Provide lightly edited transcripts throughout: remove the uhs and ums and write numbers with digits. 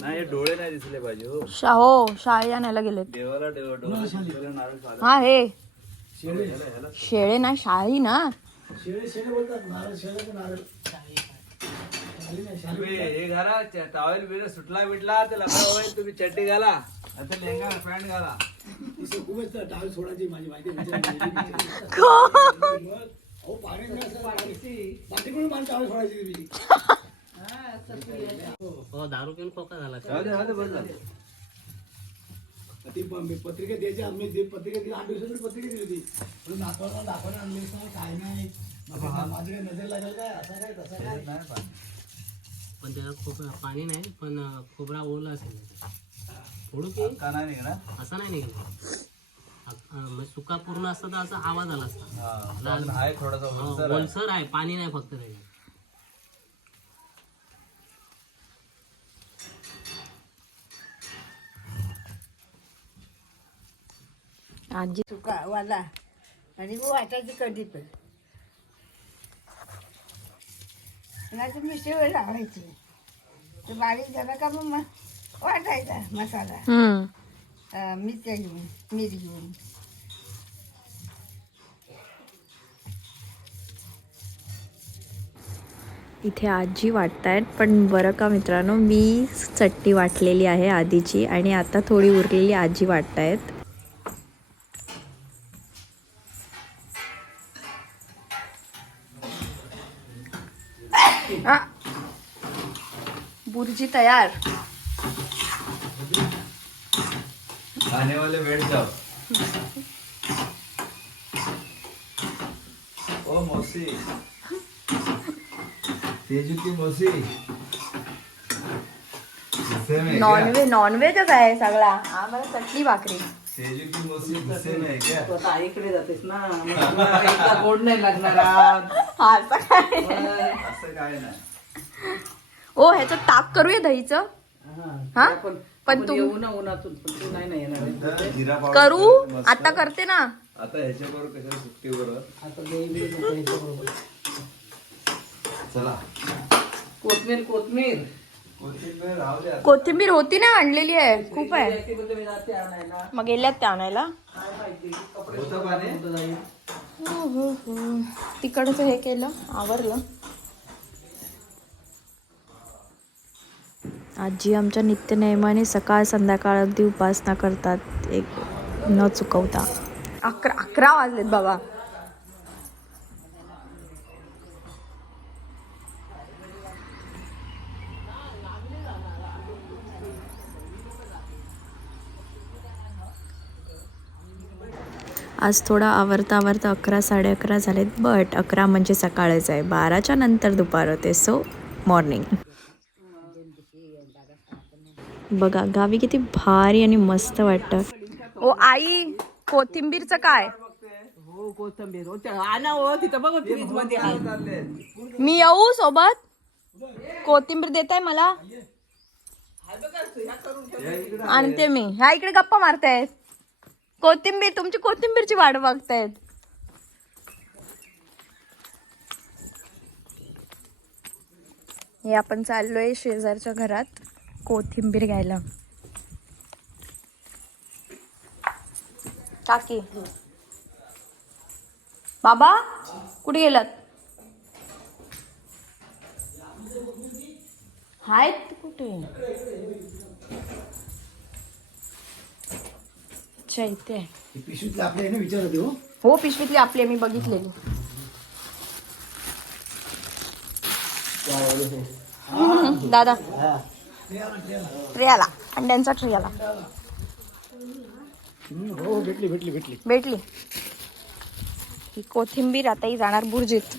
नाही डोळे नाही दिसले पाहिजे हो. शाळे आणायला गेले देवाला डोळे. हा हे शेळे ना शाळी ना हे घाला टॉवेल बिल सुटला बिटला त्याला तुम्ही चड्डी घाला आता लेंगा पॅन्ट घाला. टावेल सोडायची माझी माहिती दारू पिऊन खोका झाला. पत्रिका द्यायची आम्ही पत्रिका दिली 8 दिवसाची पत्रिका दिली होती दाखवणं आणली काय नाही माझं काय नजर लागेल काय असं काय तसं काय पण त्याला खूप पाणी नाही पण खोबरा ओला असेल फोडू की असं नाही निघाला सुका पूर्ण असता तर असा आवाज आला असता. ओलसर आहे पाणी नाही फक्त त्याच्यात. आजी सुका वाला आणि वाटायची कधी पण नाही मिसळ लावायची तर बारीक झाला का मग वाटायचा मसाला मिरच्या घेऊन मीठ घेऊन. इथे आजी वाटतायत पण बरं का मित्रांनो मी चट्टी वाटलेली आहे आधीची आणि आता थोडी उरलेली आजी वाटतायत. बुर्जी तयार. खाने वाले बैठ जाओ. ओ मौसी तेजू की मौसी नॉनव्हेजच आहे सगळा. आम्हाला चटणी भाकरी. तेजू की मौसी गुस्से में है क्या? आता आईकडे जातेस ना गोड नाही लागणार. असं काय असं काय नाही. ओ ह्याचं ताक करूया दहीचं. हा पण तू येऊ ना उन्हातून पण तू नाही येणार. जिरा पावडर करू मस्त. आता करते ना. आता ह्याच्याबरोबर कशाला सुट्टी बरोबर आता बरोबर चला. कोथमीर कोथमीर कोथिंबीर राहू द्या. कोथिंबीर होती ना आणलेली आहे खूप आहे. ती बोलते मी जाते आणायला. मग गेल्यात त्या आणायला. काय माहिती कपडे होतं पाणी? कुठं जाईल. तिकडचं हे केलं आवरलं. आजी आमच्या नित्यनेमाने सकाळ संध्याकाळ अगदी उपासना करतात एक न चुकवता. 11 वाजलेत बाबा. आज थोडा आवरता 11 11:30 झालेत. बट 11 म्हणजे सकाळच आहे. 12च्या नंतर दुपार होते. So morning. बघा गावी किती भारी आणि मस्त वाटतं. ओ आई कोथिंबीरचं काय? हो कोथंबीर आणा हो तिथं बघ फ्रीज मध्ये आहे. मी येऊ सोबत? कोथिंबीर देताय मला? आणते मी. ह्या इकडे गप्पा मारतायत. कोथिंबीर तुमची कोथिंबीरची वाट बघतायत. हे आपण चाललोय शेजारच्या घरात कोथिंबीर घ्यायला. काकी बाबा कुठे गेलात? आहेत कुठे? अच्छा इथे. पिशवीतले आपले ना विचारते हो. हो पिशवीतली आपली मी बघितलेली. दादा ट्रे आला. अंड्यांचा ट्रे आला. हो भेटली भेटली भेटली भेटली. ही कोथिंबीर आता ही जाणार बुर्जीत.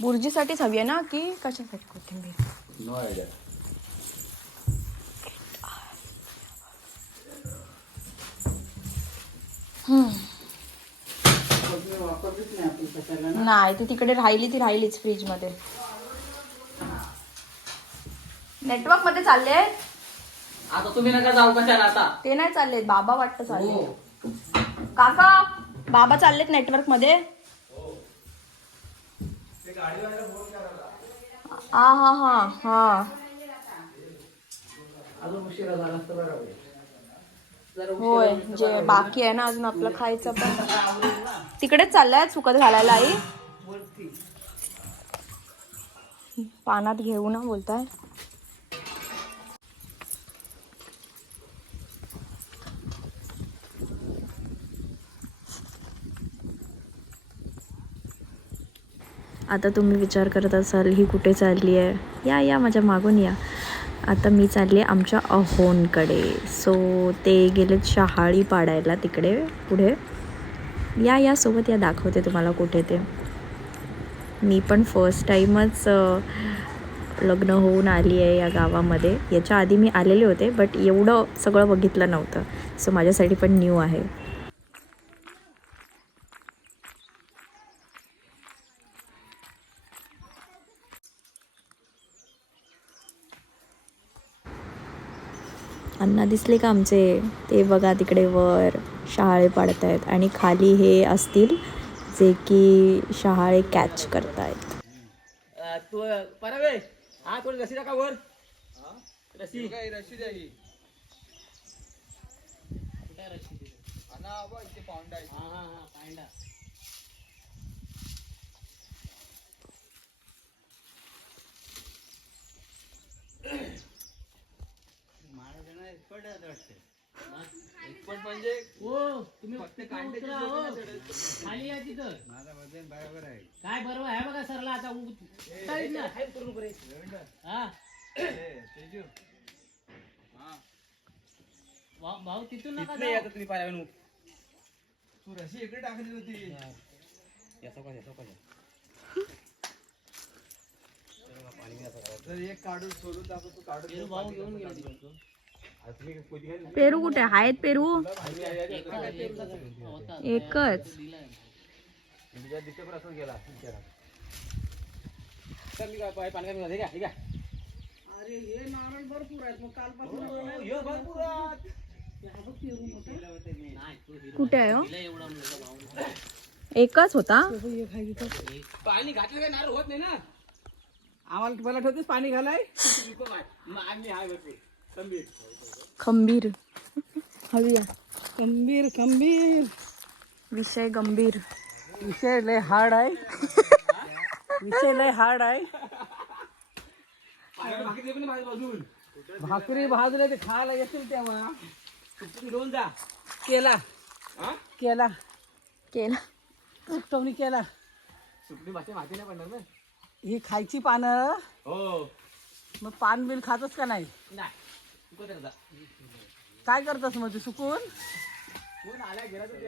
बुर्जीसाठीच हवी आहे ना की कशासाठी कोथिंबीर? No idea. नाही ती तिकडे राहिली. ती राहिलीच फ्रीज मध्ये. नेटवर्क मध्ये चालले आता तुम्ही नका जाऊ कशाला आता. ते नाही चाललेत, बाबा वाटतं चालले. काका बाबा चाललेत नेटवर्क मध्ये. हा हा हा हा होय. जे बाकी आहे ना अजून आपलं खायचं पण तिकडेच चाललंय सुकत घालायला. आई पानात घेऊ ना बोलताय. आता तुम्ही विचार करत असाल ही कुठे चालली आहे. या माझ्या मागून या. आता मी चालली आहे आमच्या अहोनकडे. सो ते गेलेत शहाळी पाडायला तिकडे पुढे. या सोबत या, दाखवते तुम्हाला कुठे ते. मी पण फर्स्ट टाईमच लग्न होऊन आली आहे या गावामध्ये. याच्या आधी मी आलेले होते बट एवढं सगळं बघितलं नव्हतं. सो माझ्यासाठी पण न्यू आहे. अण्णा दिसले का आमचे? ते बघा तिकडे वर शहाळे पाडत आहेत आणि खाली हे असतील जे की शहाळे कॅच करतायत. तू परवे हा थोडी रशी टाका वर. रशी काय रशी द्यावी. कुठे रशी दिली? आणा बघ इथे पाऊंड आहे. हा हा हा पांडा. एक्सपर्ट म्हणजे हो तुम्ही फक्त तिथं कांद्याची उतरा, जोडी हो. नाही चढत. खाली या तिथं. माझं वजन बरोबर आहे. काय बरोबर आहे बघा सरला आता उतारीत ना. हा तेजू हा भाऊ तिथून नका नाही जाऊ. आता तुम्ही पायावर तू रशी इकडे टाकली होती. तर एक काढून सोडून टाकू. तू काढून भाऊ घेऊन गेला तिकडं. पेरू कुठे आहेत? पेरू होता. एकच. दिलाय. डिसेंबर असं गेला तर मी काय पाणी कमी झाले का? ठीक आहे. अरे हे नारळ भरपूर आहेत मग कालपासून नाही, तू हिरवा. कुठे आहे हो? दिला एवढा मोठा भाऊ. एकच होता. पाणी घातलं काय नारळ होत नाही ना. आम्हाला मला ठेवतेस पाणी घालाय. आम्ही हाय भरपूर गंभीर. खंबीर. हळूया. गंभीर गंभीर विषय गंभीर. विषय लय हार्ड आहे. विषय लय हार्ड आहे. भाकरी दे पण माझ्या बाजून. भाकरी भाजले ते खायला येतील तेव्हा. तुम्ही घेऊन जा. केला हा केला केला. सुकटवणी केला. सुकली भाषा माहिती नाही पडणार ना. ही खायची पानं. हो मग पान बिल खातोस का नाही? नाही सुकत जा. काय करतोस मग तू सुकून? कोण आला गेला तर ते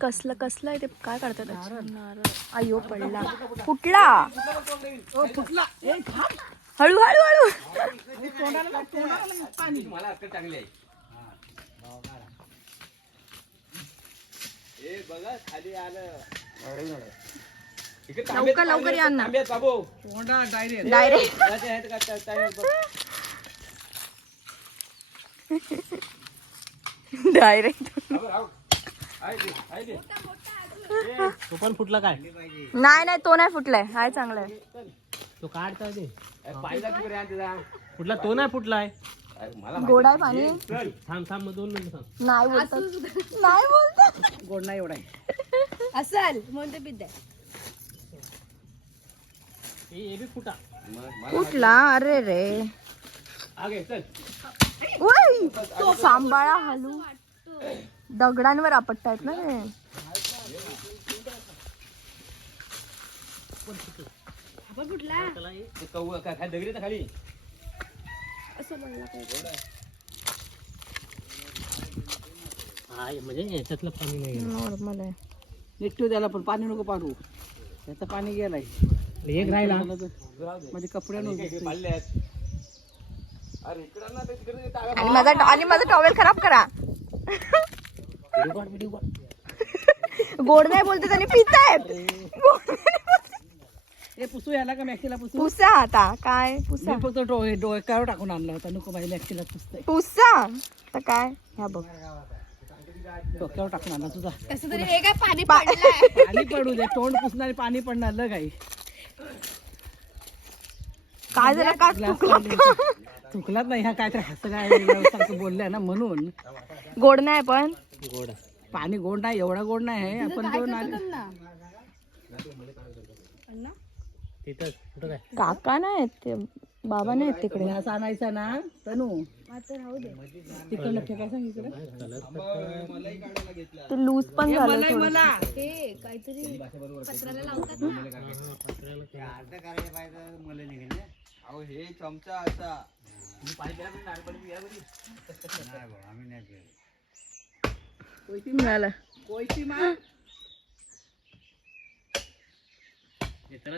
कसलं कसलं आहे ते? काय करतात? नारळ. अयो पडला. फुटला. ओ फुटला. ए थांब. हळू हळू हळू. हे तोंडाला लाग, तोंडाला लाग पाणी. मला अक्कल चांगली आहे. हे बघा खाली आलं. इकडे तांब्यात लवकर लवकर या ना. तांब्यात बाबू. तोंडा डायरेक्ट. डायरेक्ट त्याचे आहेत का तांब्यात बघ. डायरेक्ट. बाबू, राहू. आहे ते, आहे ते. तो पण फुटला काय? नाही तो नाही फुटलाय. हाय चांगला आहे. तो काढता ते पाहिला तिकडे आहे त्याचा. फुटला. तो नाही फुटलाय. मला गोड आहे पाणी. चल. थांब मग 2 मिनिटं थांब. नाही बोलतात. नाही बोलतात. गोड नाही एवढा आहे. असल म्हणते पिद्या. हे बी फुटा. फुटला. अरे रे. आगे चल. उई, तो सांभाळा. हलू. दगडांवर आपटतायत ना ते. त्याला हे ते कव्वा काय दगडी तर खाली. हा म्हणजे याच्यातलं पाणी नाही गेलं. नॉर्मल आहे. नीट ठेव त्याला पण पाणी नको पाडू. त्याचं पाणी गेलाय. एक राहिला. माझे कपडे हे नव्हते. पाळले आहेत. अरे इकडं ना ते तिकडे तागा. आणि माझा टॉवेल खराब करा. गोड नाही बोलते आणि पितायत. हे पुसू याला का मॅक्सीला पुसू पुसा आता काय पुसा मी फक्त डोक्यावर टाकून आणला होता नको माझ्या मॅक्सीला पुसतंय पुसा तर काय ह्या बघ डोक्यावर टाकून आणला तुझा कसं तरी हे काय पाणी पडलंय. पाणी पडू दे तोंड पुसणार पाणी पडणार ल काही काय झालं का चुकलाच नाही ह्या काय तर हसं काय बोललंय ना म्हणून गोड नाही पण गोड पाणी गोड नाही एवढा गोड नाही आहे आपण तो तिथंच कुठं काय काका नाही ते बाबा नाही तिकडे असं आणायचा ना तनू तिकडनं फेकायला सांगितलं ते लूज पण झालं थोडं. अहो हे चमचा असा तुम्ही पाणी प्यायला पण नारळ पाणी प्यायला बरी. नाही भाऊ, आम्ही नाही प्यायला. मिळालं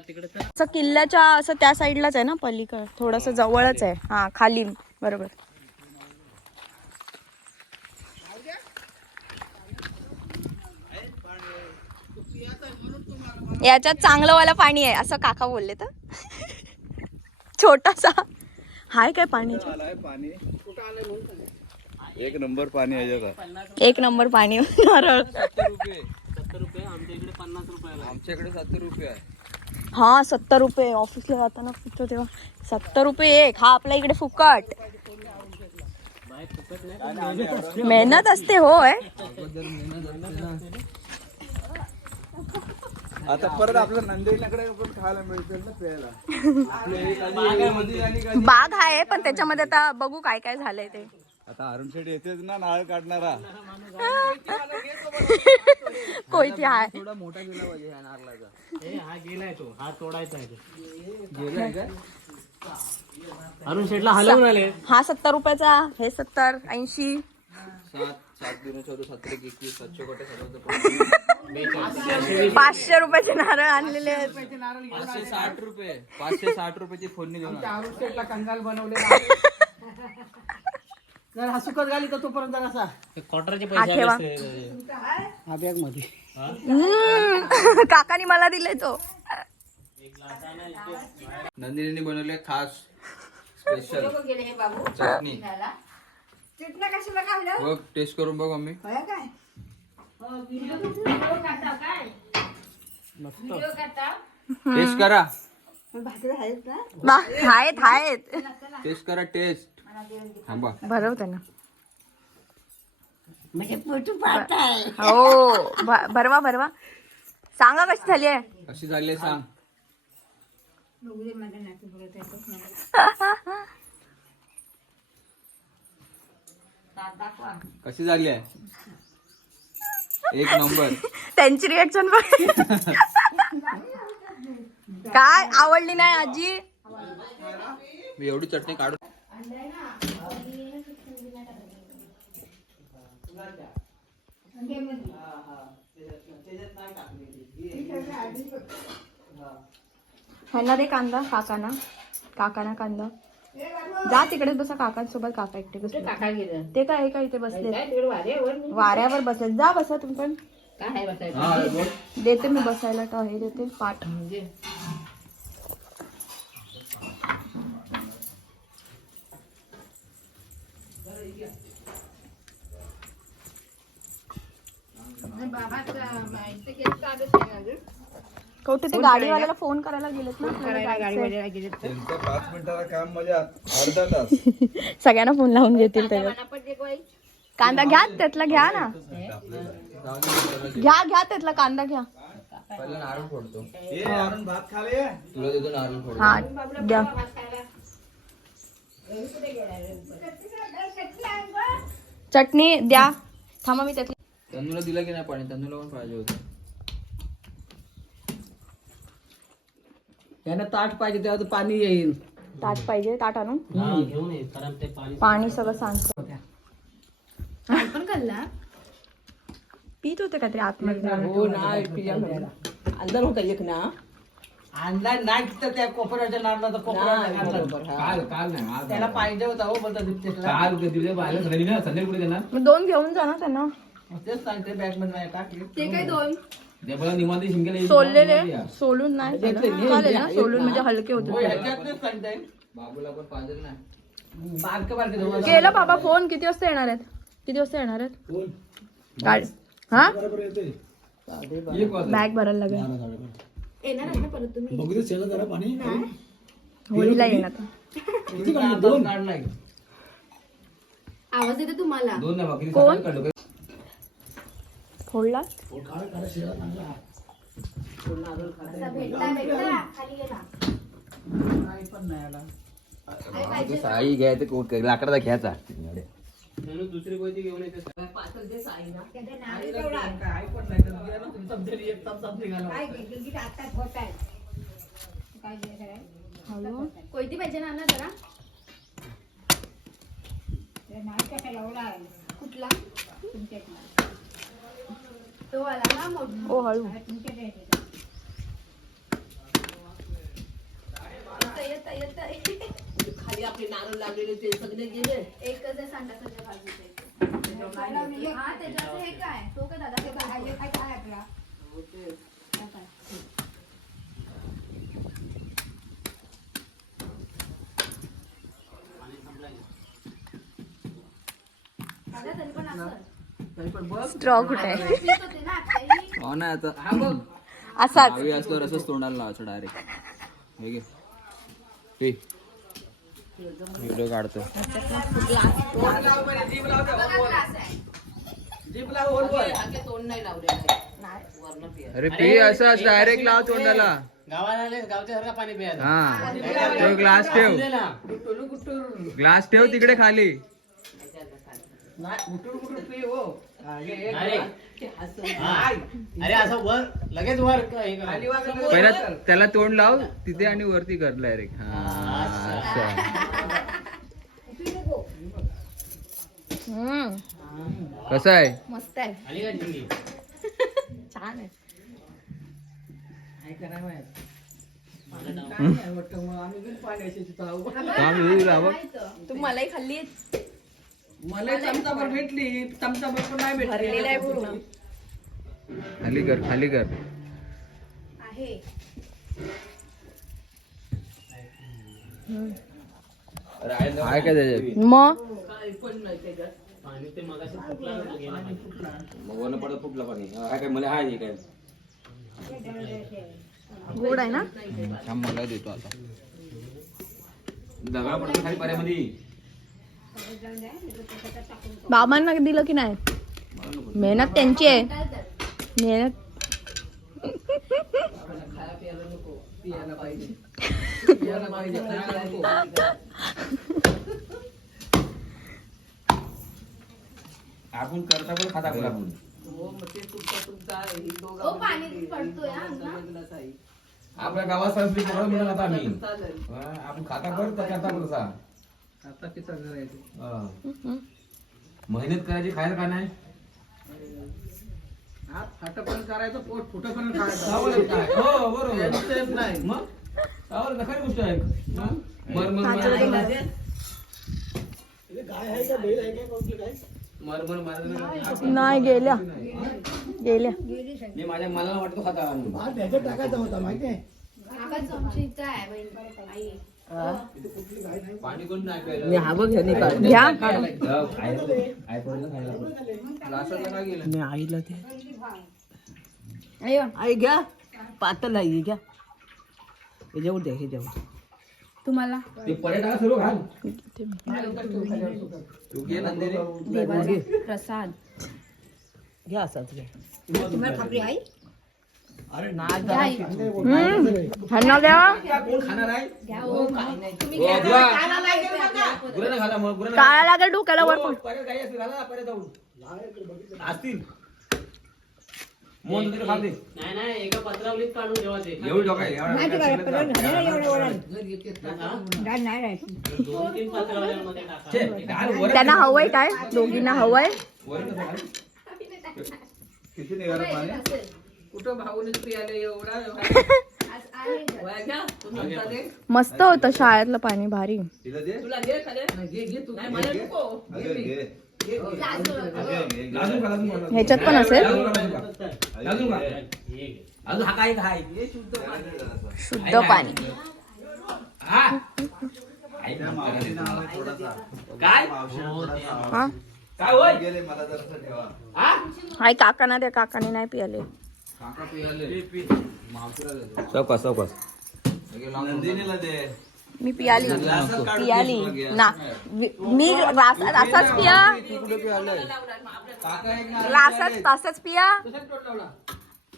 तिकडे असं किल्ल्याच्या असं त्या साईडलाच आहे ना पलीकडे थोडस जवळच आहे हा खाली बरोबर याच्यात चांगलं वाला पाणी आहे असं काका बोलले तर छोटासा हाय काय पाणी आलाय पाणी एक नंबर पाणी आहे याच्यात. एक नंबर पाणी नारळ 70 रुपये 70 रुपये आमच्या इकडे 50 रुपयाला आमच्याकडे 70 रुपये आहे. हा 70 रुपये ऑफिसला जाताना पितो तेव्हा 70 रुपये एक हा आपल्या इकडे फुकट मेहनत असते होय आता परत आपलं नंदेकडे पण खायला मिळतील ना प्यायला. आपलं हे कधी बाग आहे पण त्याच्यामध्ये आता बघू काय काय झालंय ते आता अरुण शेठ येतेच ना नारळ काढणारा. कोयती आहे थोडा मोठा गेला पाहिजे ह्या नारळाचा. हा गेलाय तो हा तोडायचा आहे तो. गेलाय काय अरुण शेटला हलवून आले हा 70 रुपयाचा हे 70 80 7 दिवस 70 21 700 कोटे 500 रुपयाचे नारळ आणलेले आहेत 560 रुपये 560 रुपयाची फोडणी देऊन आला. आरुष्टेटला कंगाल बनवले जर हा सुकत घाली तर तोपर्यंत जरासा क्वार्टरचे हा पैसे ठेवा. आले हा बॅग मध्ये काकानी मला दिले तो नंदिनीने बनवले खास स्पेशल चटणी. चिटणं कशाला खाल्लं बघ टेस्ट करून बघ मम्मी. होय काय टेस्ट करा भाकरी आहेत ना आहेत टेस्ट करा टेस्ट. थांबा भरव त्यांना म्हणजे पोटू पाहताय हो भरवा भरवा सांगा कशी झाली आहे कशी झाली आहे सांग. कशी झाली आहे एक नंबर. त्यांची रिएक्शन काय आवडली नाही आजी मी एवढी चटणी काढू. ह्यांना दे कांदा काकाना कांदा जा तिकडेच बसा काकांसोबत काका एकटे बसले ते काय का इथे बसले वाऱ्यावर बसले जा बसा तुम्ही पण देते मी बसायला का हे देते पाठ कुठे ते गाडीवाल्याला फोन करायला गेलेत ना त्यांचं 5 मिनिटाचं काम म्हणजे अर्धा तास. सगळ्यांना फोन लावून घेतील त्याच्यात कांदा घ्या त्यातला घ्या ना घ्या त्यातला कांदा घ्या पहिला नारळ फोडतो. भात खाले तुला देतो नारळ फोड. हा द्या चटणी द्या थांबा मी त्यातली तंदूला दिलं की नाही पाणी तंदूला पण पाहिजे होतं. यांना ताट पाहिजे तेव्हा तर पाणी येईल ताट पाहिजे ताट आणू हा, घेऊन ये कारण ते पाणी पाणी सगळं सांगतो पण कल्ला पीत होते काहीतरी आतमध्ये हो नाही पिल्या मिळाला अंदर होता एक ना अंदाज नाही तर त्या कोपऱ्याच्या नारळाचा कोपरा त्याला पाहिजे होता हो बोलता दीप्तेशला मग 2 घेऊन जा ना त्यांना तेच सांगते बॅग मध्ये नाही टाकली ते काय 2 सोललेले सोलून नाही चालेल ना सोलून म्हणजे हलके होते बाबूला पण पाहिजे ना. केलं बाबा फोन किती वाजता येणार आहेत कोण गाडी हा बरोबर येते बॅग भरायला लागेल येणार आहे ना परत तुम्ही बघू दे चला जरा पाणी होळीला येणार किती काढले? दोन आवाज येते तुम्हाला कोण फोडला काढा शेळा चांगला असा भेटला खाली गेला साई घ्यायचं लाकडाचा घ्यायचा. दुसरी कोणती घेऊन येते कोणती पाहिजे ना ना जरा कुठला तो आला ना मोठा ओ हळू खाली आपले नारळ लागलेले ते सगळे गेले एकच आहे सांडासाच्या बाजूचे हा त्याच्याचं हे काय तो काय दादा काय आपला दादा तरी पण असं स्ट्रॉ कुठे आहे पीत होते ना आत्ताही. हो ना आता असाच हवी असल्यावर असंच तोंडाला लावायचं डायरेक्ट. व्हिडिओ काढतो. तोंड नाही लावले अरे पी असंच डायरेक्ट लाव तोंडाला. गावाला गावच्या सारखं पाणी प्यायचं. हा तो ग्लास ठेव ग्लास ठेव तिकडे खाली. अरे असं वर लगेच वर हे करा. पहिला त्याला तोंड लाव तिथे आणि वरती कर डायरेक्ट. हा असं. कसं आहे मस्त आहे आली का जिंकली? छान आहे तू मलाई खाल्ली मला चमचाभर भेटली चमचाभर पण नाही भेटली भरलेलं आहे पूर्ण खाली कर खाली कर. आहे आहे का त्याच्यात मग काय पण नाही त्याच्यात पाणी ते मगाशी फुटला नव्हतं, गेला पाणी. गोड आहे ना थांब मला देतो आता. बाबांना दिलं की नाही मेहनत त्यांची आहे मेहनत पियाला पाहिजे पियाला पाहिजे खायला नको. आपण करता पण खाता आपण. हो मग ते तुमचा हे दोघं ओ पाणी पडतोय हा ना. ग्लास आहे. आपल्या गावात संस्कृती बरोबर मिळालं आता आम्ही चालेल. आपण खाता बरं तर करता बरं सा आता पिता करायचं मेहनत करायची खायला का नाही हा फाट पण करायचं पोट फुट पण खायचं. हो बरोबर तेच नाही मग खरी गोष्ट आहे मर मर गाय आहे का बैल आहे का कोणती काय मर मर नाही गेल्या मी माझ्या मला वाटतो खाता भात ह्याच्यात टाकायचा होता माहिती आहे काका चमचीचा आहे बहीण आई पाणी कोण नाही प्यायलं मी हवं घेणे काय घ्या ग्लासाला काय गेलं मी आईला ते अय्यो. आई घ्या पातळ आई घ्या हे जेवू द्या हे जेवू तुम्हाला ते पर्यटक सुरू घाल तू घे नंदिनी. देवाचा प्रसाद घ्या असाच घ्या तुम्हाला खापरी आई अरे नाही ह्यांना द्या कोण खाणार आहे घ्या ओ तुम्ही हो, घ्या बुवा. खायला पाहिजे आपल्या. गुरांना घाला मग गुरांना काय लागेल डोक्याला वर पण पर्यटक गाई असतील घाला पर्यटक जाऊन असतील मोहन तिकडे खाल दे नाही नाही एका पत्रावलीत काढून ठेवा ते. एवढी डोका आहे, एवढा काय शिल्लक नाही. दोन तीन पत्रावल्यांमध्ये टाका. छे, घाल वर. त्यांना हवंय काय दोघींना हवंय वर कसं घाल? किती निघालं पाणी. असेल. कुठं भाऊनीच पियाले एवढा आज आहे वया घ्या तुमचा दे मस्त होतं शाळेतलं पाणी भारी तिला दे. तुला घे खाले घे घे तू नाही मला नको अगं, घे. लाजून खा, लाजून खा. ह्याच्यात पण असेल लाजून खा. लाजून खा. अजून हा काय खाय हे शुद्ध पाणी. शुद्ध पाणी. हा. त्या मावशीनं आम्हाला थोडासा. काय? मावशीनं थोडासा. हा काय होय? गेले मला जरासं ठेवा. हा? हाय काकांना त्या काकाने नाही पियाले. काका पियाले. मावशीला देतो. चौकास नंदिनीला दे. मी पियाली ग्लासात काढून पियाली घे तुला घे. ना मी ग्लासाच पिया तू कुठे पियालंय? काका एक नारळ ग्लासाच पियाले. तसंच पिया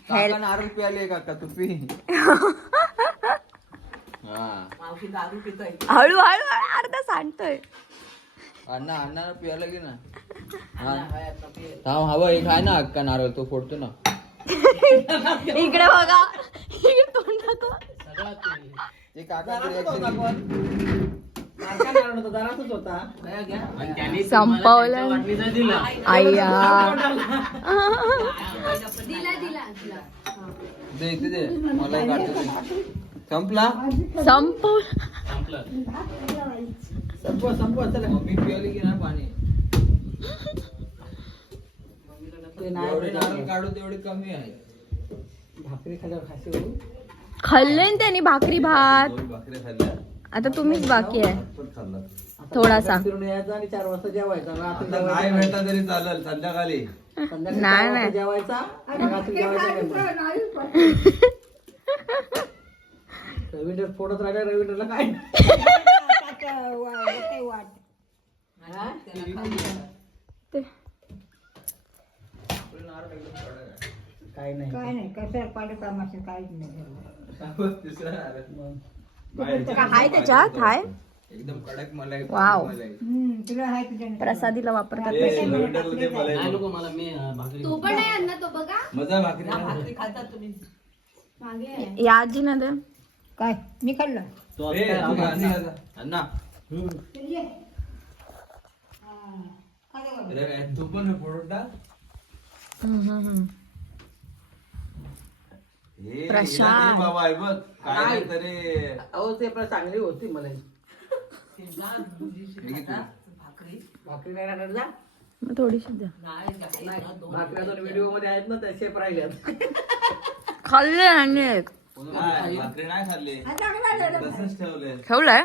काका नारळ पियाले काका तू पी. हा मावशी दारू पितोय. हळू हळू अर्धा सांडतोय. अण्णा पियाला की ना. थांब हवा एक आहे ना अक्का नारळ तो फोडतो ना. इकडे बघा इकडे तोंड दाखव. ते काका बारका नारळ होता, दारातच होता. पण त्यांनी संपवलं. तुम्हाला वाटणीचा दिला. आय्या दे इथे दे मला एक काढतो दे. संपला संपव संपलं. संपवा चला. मम्मी पियाली की ना पाणी. ते नाही एवढे नारळ काढू तेवढे कमी आहे. भाकरी खाल्यावर खाशी खाल्ले ना त्यांनी भाकरी भात. 2 भाकऱ्या खाल्ल्या. आता तुम्हीच बाकी आहे पण खाल्लं. थोडासा. फिरून यायचा आणि 4 वाजता जेवायचा. रात्री आता नाही भेटला तरी चालेल संध्याकाळी. संध्याकाळी नाही, 4 वाजता नाही. जेवायचा आणि रात्री जेवायचा नाही. रवींद्र फोडत राहिला. रवींद्रला काय हा? ते काय नाही. तिसरा नारळ. हाय त्याच्यात हाय एकदम कडक मलाई. वाव. मलाई. प्रसादीला वापरतात ए, तसे. रवींद्रला दे मलाई. नाही नको मला मी भाकरी तो पण नाही अण्णा तो बघा मजा भाकरी भाकरी खातात तुम्ही. मागे आहे. या आजी ना दे. काय मी खाल्लं तो ए, आता तू गाणी गाजा. अण्णा अरे, तू पण फोडून टाक. हे, प्रशांत. हिला दे बाबा आहे बघ काय नाही. तरी. अहो ते पण चांगली होती मला. भाकरी नाही राहणार जा. मग थोडीशी द्या. भाकऱ्या दोन व्हिडिओ मध्ये आहेत ना त्या शेप राहिल्यात. खाल्ले आणि एक नाही, भाकरी नाही खाल्ली तसंच ठेवले. ठेवलंय.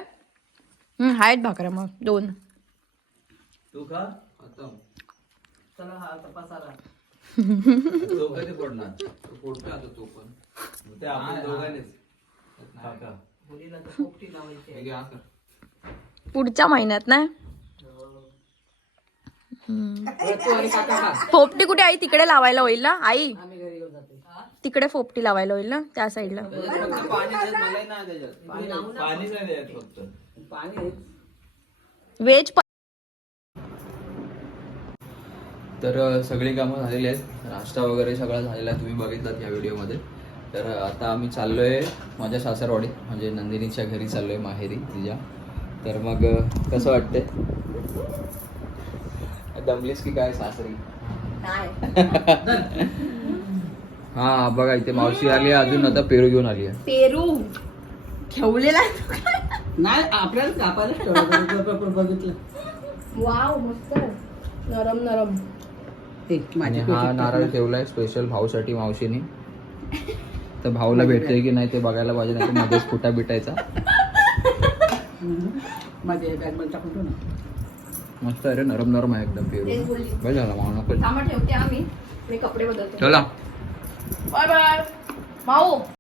आहेत भाकऱ्या मग 2. तू खा. चला हा तपास आला. तो कधी फोडणार? तो फोडतो आता तो पण. ते आपण दोघांनीच. काका. मुलीला तर पोपटी लावायची. हे घे, हा कर. पुढच्या महिन्यात नाही. तू आणि काका खा. पोपटी कुठे आई तिकडे लावायला होईल ना आई. आम्ही घरी येऊन जाते. तिकडे पोपटी लावायला होईल ना त्या साईडला. फक्त पाणी देत, मलाई नाही त्याच्यात. पाणी नाही द्यायचं फक्त. पाणी आहे. व्हेज तर सगळी कामं झालेली आहेत. नाश्ता वगैरे सगळं झालेला आहे, तुम्ही बघितलात या व्हिडिओमध्ये. तर आता आम्ही चाललो आहे माझ्या सासरवाडीत, म्हणजे नंदिनीच्या घरी चाललो आहे, माहेरी तिच्या. तर मग कसं वाटतंय? दमलीस की काय सासरी? हा बघा इथे मावशी आली आहे, अजून आता पेरू घेऊन आली आहे. पेरू ठेवलेला नाही आपल्याला कापायला ठेवलं. बघितलं. वाव मस्त नरम नरम. आणि हा नारळ ठेवलाय स्पेशल भाऊसाठी मावशीने. तर भाऊला भेटतोय की नाही ते बघायला पाहिजे, नाही तर मध्येच फुटा बिटायचा. माझ्या बॅग मध्ये टाकून ठेव ना. मस्त आहे रे, नरम नरम आहे एकदम पेरू. बरं झालं माऊ नको. ठेवते आम्ही मी कपडे बदलते. चला बाय बाय भाऊ.